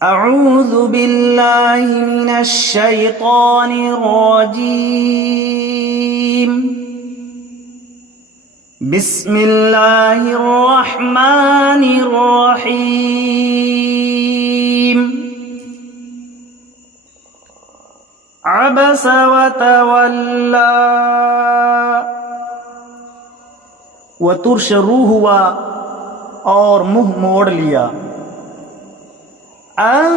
اعوذ باللہ من الشیطان الرجیم بسم اللہ الرحمن الرحیم عبس وتولا وہ ترش رو ہوا اور منہ موڑ لیا. ان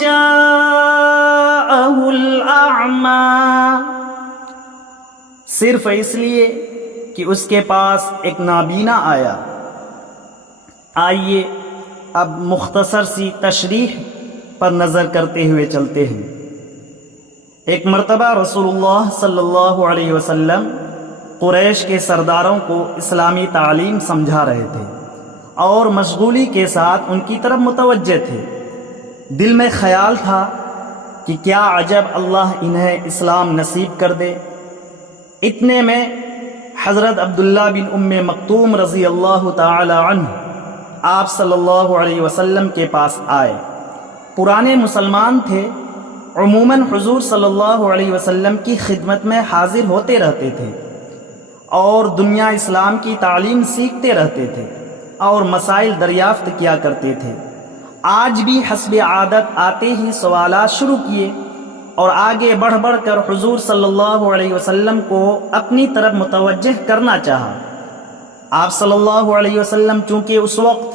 جاءہ الاعمی، صرف اس لیے کہ اس کے پاس ایک نابینا آیا. آئیے اب مختصر سی تشریح پر نظر کرتے ہوئے چلتے ہیں. ایک مرتبہ رسول اللہ صلی اللہ علیہ وسلم قریش کے سرداروں کو اسلامی تعلیم سمجھا رہے تھے اور مشغولی کے ساتھ ان کی طرف متوجہ تھے. دل میں خیال تھا کہ کیا عجب اللہ انہیں اسلام نصیب کر دے. اتنے میں حضرت عبداللہ بن ام مکتوم رضی اللہ تعالی عنہ آپ صلی اللہ علیہ وسلم کے پاس آئے. پرانے مسلمان تھے، عموماً حضور صلی اللہ علیہ وسلم کی خدمت میں حاضر ہوتے رہتے تھے اور دنیا اسلام کی تعلیم سیکھتے رہتے تھے اور مسائل دریافت کیا کرتے تھے. آج بھی حسب عادت آتے ہی سوالات شروع کیے اور آگے بڑھ بڑھ کر حضور صلی اللہ علیہ وسلم کو اپنی طرف متوجہ کرنا چاہا. آپ صلی اللہ علیہ وسلم چونکہ اس وقت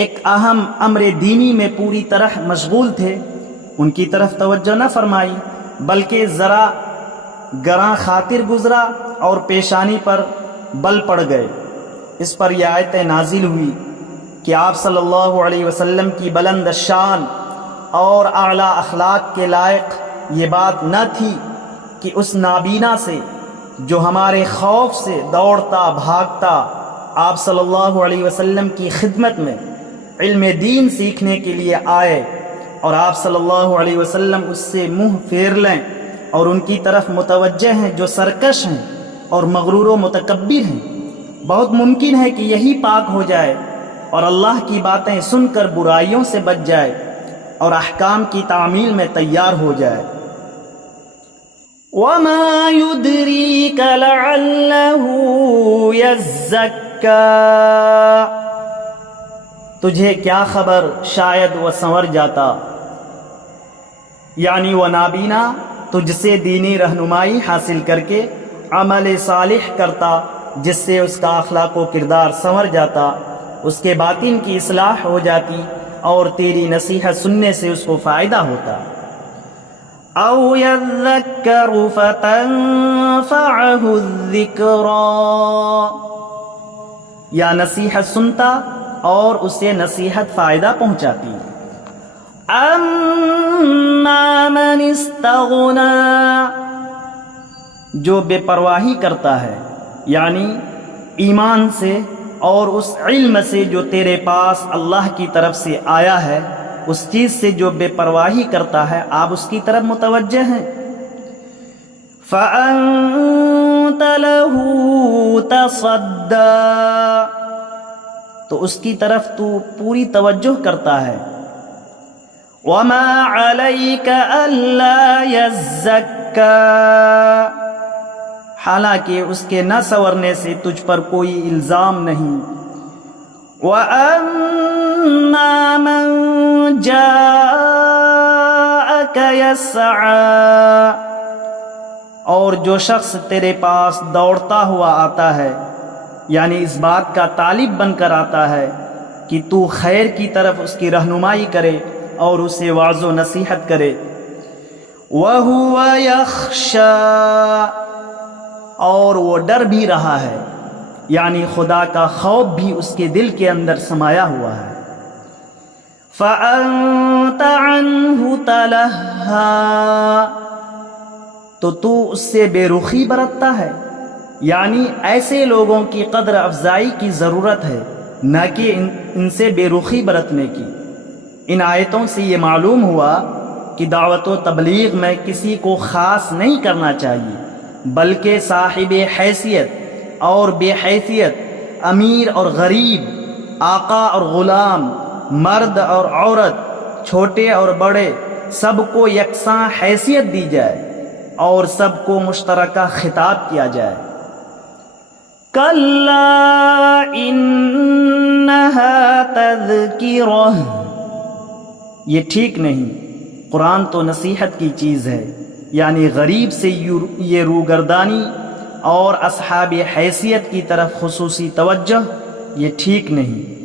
ایک اہم امر دینی میں پوری طرح مشغول تھے، ان کی طرف توجہ نہ فرمائی بلکہ ذرا گراں خاطر گزرا اور پیشانی پر بل پڑ گئے. اس پر یہ آیت نازل ہوئی کہ آپ صلی اللہ علیہ وسلم کی بلند شان اور اعلیٰ اخلاق کے لائق یہ بات نہ تھی کہ اس نابینا سے جو ہمارے خوف سے دوڑتا بھاگتا آپ صلی اللہ علیہ وسلم کی خدمت میں علم دین سیکھنے کے لیے آئے اور آپ صلی اللہ علیہ وسلم اس سے منہ پھیر لیں اور ان کی طرف متوجہ ہیں جو سرکش ہیں اور مغرور و متکبر ہیں. بہت ممکن ہے کہ یہی پاک ہو جائے اور اللہ کی باتیں سن کر برائیوں سے بچ جائے اور احکام کی تعمیل میں تیار ہو جائے. وَمَا يُدْرِيكَ لَعَلَّهُ يَزَّكَّى، تجھے کیا خبر شاید وہ سنور جاتا. یعنی وہ نابینا تجھ سے دینی رہنمائی حاصل کر کے عمل صالح کرتا جس سے اس کا اخلاق و کردار سنور جاتا، اس کے باطن کی اصلاح ہو جاتی اور تیری نصیحت سننے سے اس کو فائدہ ہوتا. او یذکر فتنفعہ الذکریٰ، یا نصیحت سنتا اور اسے نصیحت فائدہ پہنچاتی. اما من استغنی، جو بے پرواہی کرتا ہے، یعنی ایمان سے اور اس علم سے جو تیرے پاس اللہ کی طرف سے آیا ہے، اس چیز سے جو بے پرواہی کرتا ہے آپ اس کی طرف متوجہ ہیں. فَأَنْتَ لَهُ تَصَدَّى، تو اس کی طرف تو پوری توجہ کرتا ہے. وَمَا عَلَيْكَ أَلَّا يَزَّكَّى، حالانکہ اس کے نہ سنورنے سے تجھ پر کوئی الزام نہیں. وَأَمَّا مَنْ جَاءَكَ يَسْعَى، اور جو شخص تیرے پاس دوڑتا ہوا آتا ہے، یعنی اس بات کا طالب بن کر آتا ہے کہ تو خیر کی طرف اس کی رہنمائی کرے اور اسے واعظ و نصیحت کرے. وَهُوَ يَخْشَى، اور وہ ڈر بھی رہا ہے، یعنی خدا کا خوف بھی اس کے دل کے اندر سمایا ہوا ہے. فَأَنْتَ عَنْهُ تَلَهَّى، تو اس سے بے رخی برتتا ہے. یعنی ایسے لوگوں کی قدر افزائی کی ضرورت ہے، نہ کہ ان سے بے رخی برتنے کی. ان آیتوں سے یہ معلوم ہوا کہ دعوت و تبلیغ میں کسی کو خاص نہیں کرنا چاہیے، بلکہ صاحب حیثیت اور بے حیثیت، امیر اور غریب، آقا اور غلام، مرد اور عورت، چھوٹے اور بڑے سب کو یکساں حیثیت دی جائے اور سب کو مشترکہ خطاب کیا جائے۔ کلا انہا تذکرہ، یہ ٹھیک نہیں، قرآن تو نصیحت کی چیز ہے، یعنی غریب سے یہ روگردانی اور اصحاب حیثیت کی طرف خصوصی توجہ، یہ ٹھیک نہیں،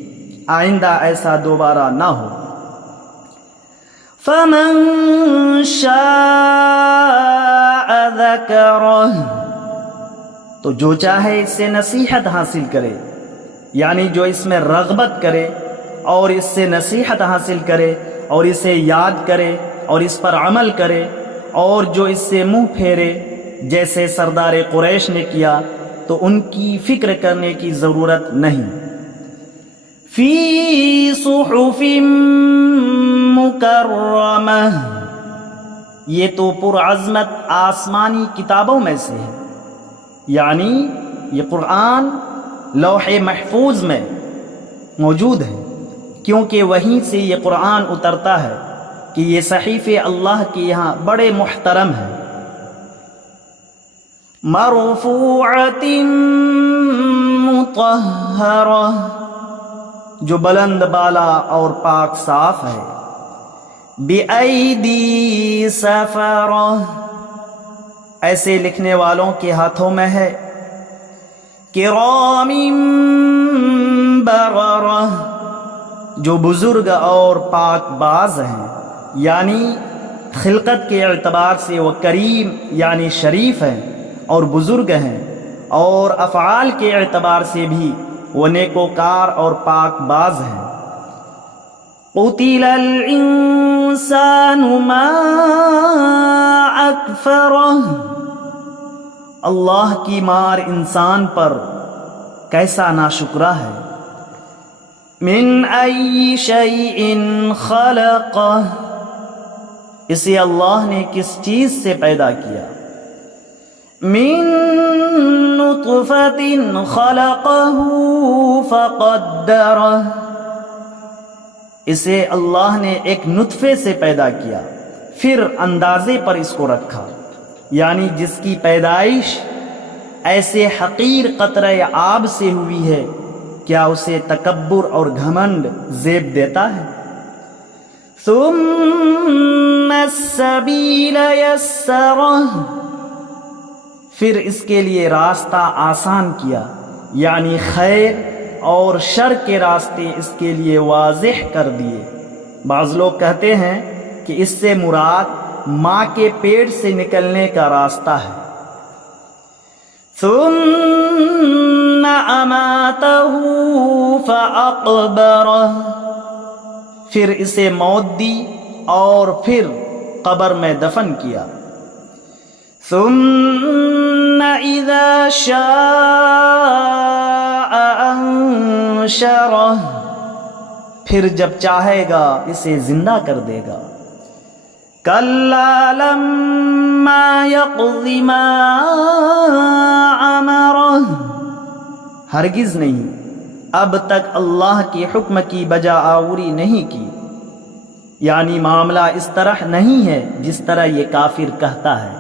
آئندہ ایسا دوبارہ نہ ہو۔ فمن شاء ذکرہ، تو جو چاہے اس سے نصیحت حاصل کرے، یعنی جو اس میں رغبت کرے اور اس سے نصیحت حاصل کرے اور اسے یاد کرے اور اس پر عمل کرے، اور جو اس سے منہ پھیرے جیسے سردار قریش نے کیا تو ان کی فکر کرنے کی ضرورت نہیں۔ فی صحف مکرمہ، یہ تو پرعظمت آسمانی کتابوں میں سے ہے، یعنی یہ قرآن لوح محفوظ میں موجود ہے، کیونکہ وہیں سے یہ قرآن اترتا ہے کہ یہ صحیفے اللہ کے یہاں بڑے محترم ہیں۔ مرفوعۃ مطہرہ، جو بلند بالا اور پاک صاف ہے۔ بِأَيْدِي سَفَرَہ، ایسے لکھنے والوں کے ہاتھوں میں ہے۔ کرام بررہ، جو بزرگ اور پاک باز ہیں، یعنی خلقت کے اعتبار سے وہ کریم یعنی شریف ہیں اور بزرگ ہیں، اور افعال کے اعتبار سے بھی وہ نیکوکار اور پاک باز ہیں۔ قتل الانسان ما اکفرہ، اللہ کی مار انسان پر کیسا ناشکرا ہے۔ من ای شیء خلقہ، اسے اللہ نے کس چیز سے پیدا کیا۔ من نطفۃ خلقہ فقدرہ، اسے اللہ نے ایک نطفے سے پیدا کیا پھر اندازے پر اس کو رکھا، یعنی جس کی پیدائش ایسے حقیر قطرہ آب سے ہوئی ہے، کیا اسے تکبر اور گھمنڈ زیب دیتا ہے؟ ثم السبیل یسرہ، پھر اس کے لیے راستہ آسان کیا، یعنی خیر اور شر کے راستے اس کے لیے واضح کر دیے۔ بعض لوگ کہتے ہیں کہ اس سے مراد ماں کے پیٹ سے نکلنے کا راستہ ہے۔ ثم اماتہ فاقبرہ، پھر اسے موت دی اور پھر قبر میں دفن کیا۔ ثم اذا شاء انشرہ، پھر جب چاہے گا اسے زندہ کر دے گا۔ کلا لما یقض ما امرہ، ہرگز نہیں، اب تک اللہ کے حکم کی بجا آوری نہیں کی، یعنی معاملہ اس طرح نہیں ہے جس طرح یہ کافر کہتا ہے۔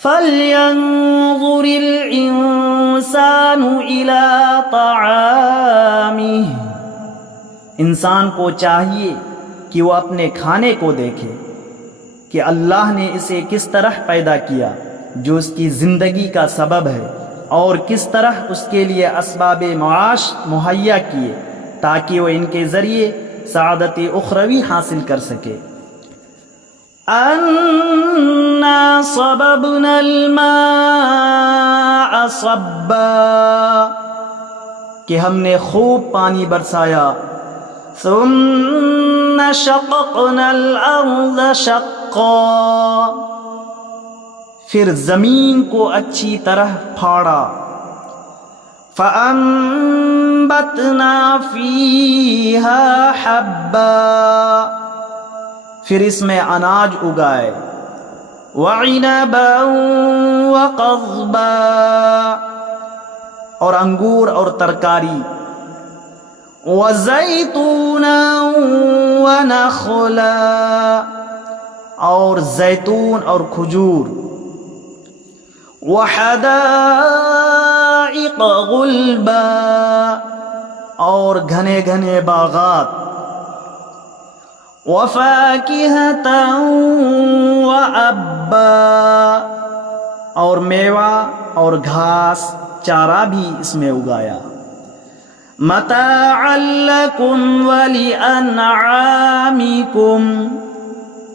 فَلْيَنظُرِ الْإِنسَانُ إِلَىٰ طَعَامِهِ، انسان کو چاہیے کہ وہ اپنے کھانے کو دیکھے کہ اللہ نے اسے کس طرح پیدا کیا جو اس کی زندگی کا سبب ہے، اور کس طرح اس کے لیے اسباب معاش مہیا کیے تاکہ وہ ان کے ذریعے سعادت اخروی حاصل کر سکے۔ انا صببنا الماء صبا، کہ ہم نے خوب پانی برسایا۔ ثم شققنا الارض شقا، پھر زمین کو اچھی طرح پھاڑا۔ فانبتنا فیہا حبا، پھر اس میں اناج اگائے۔ وعنبا وقضبا، اور انگور اور ترکاری۔ وزیتونا ونخلا، اور زیتون اور کھجور، وحدائق غلبا، اور گھنے گھنے باغات، وفاکہۃ وابا، اور میوہ اور گھاس چارہ بھی اس میں اگایا، متاعا لکم ولانعامکم،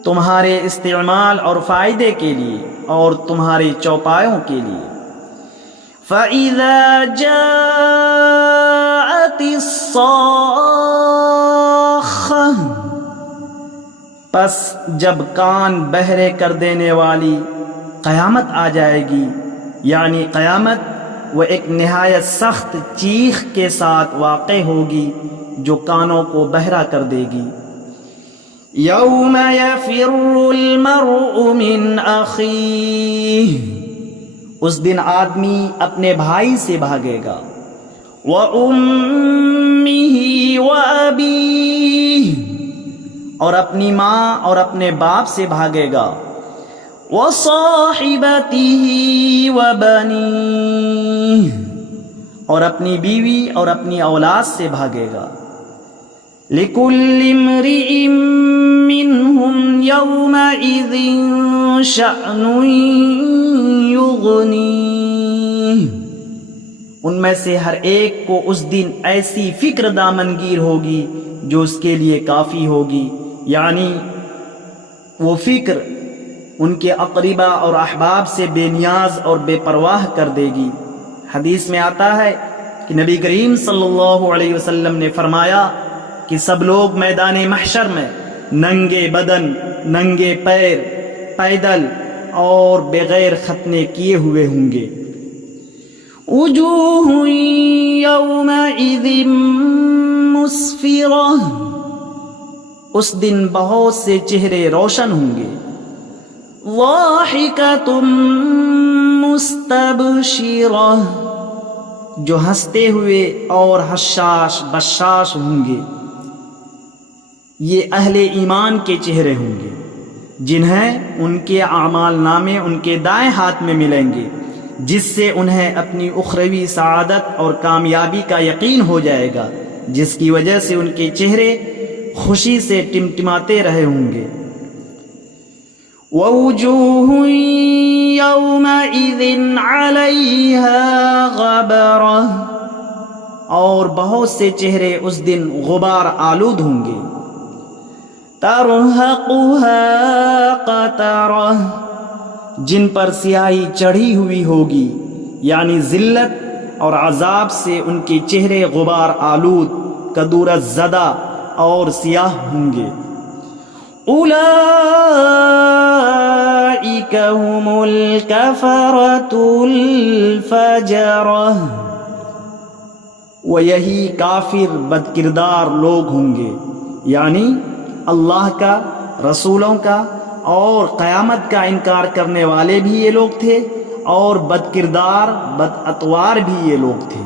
تمہارے استعمال اور فائدے کے لیے اور تمہارے چوپایوں کے لیے۔ فَإِذَا جَاءَتِ الصَّاخَّةُ، پس جب کان بہرے کر دینے والی قیامت آ جائے گی، یعنی قیامت وہ ایک نہایت سخت چیخ کے ساتھ واقع ہوگی جو کانوں کو بہرا کر دے گی۔ یوم یفر المرء من اخیہ، اس دن آدمی اپنے بھائی سے بھاگے گا، وامہ وابیہ، اور اپنی ماں اور اپنے باپ سے بھاگے گا، وصاحبتہ وبنیہ، اور اپنی بیوی اور اپنی اولاد سے بھاگے گا۔ لکل امرئ منہم یومئذ شأن یغنیہ، ان میں سے ہر ایک کو اس دن ایسی فکر دامنگیر ہوگی جو اس کے لیے کافی ہوگی، یعنی وہ فکر ان کے اقربا اور احباب سے بے نیاز اور بے پرواہ کر دے گی۔ حدیث میں آتا ہے کہ نبی کریم صلی اللہ علیہ وسلم نے فرمایا کہ سب لوگ میدان محشر میں ننگے بدن، ننگے پیر، پیدل اور بغیر ختنے کیے ہوئے ہوں گے۔ وجوہ یومئذ مسفرہ، اس دن بہت سے چہرے روشن ہوں گے، ضاحکۃ مستبشرہ، جو ہنستے ہوئے اور حشاش بشاش ہوں گے۔ یہ اہل ایمان کے چہرے ہوں گے جنہیں ان کے اعمال نامے ان کے دائیں ہاتھ میں ملیں گے، جس سے انہیں اپنی اخروی سعادت اور کامیابی کا یقین ہو جائے گا، جس کی وجہ سے ان کے چہرے خوشی سے ٹمٹماتے رہے ہوں گے۔ وَوُجُوهٌ يَوْمَئِذٍ عَلَيْهَا غَبَرَةٌ، اور بہت سے چہرے اس دن غبار آلود ہوں گے۔ تَرْهَقُهَا قَتَرَةٌ، جن پر سیاہی چڑھی ہوئی ہوگی، یعنی ذلت اور عذاب سے ان کے چہرے غبار آلود، کدورت زدہ اور سیاہ ہوں گے۔ اولئک هم الکفرۃ الفجرہ، وہ یہی کافر بدکردار لوگ ہوں گے، یعنی اللہ کا، رسولوں کا اور قیامت کا انکار کرنے والے بھی یہ لوگ تھے، اور بدکردار، بد اطوار بھی یہ لوگ تھے۔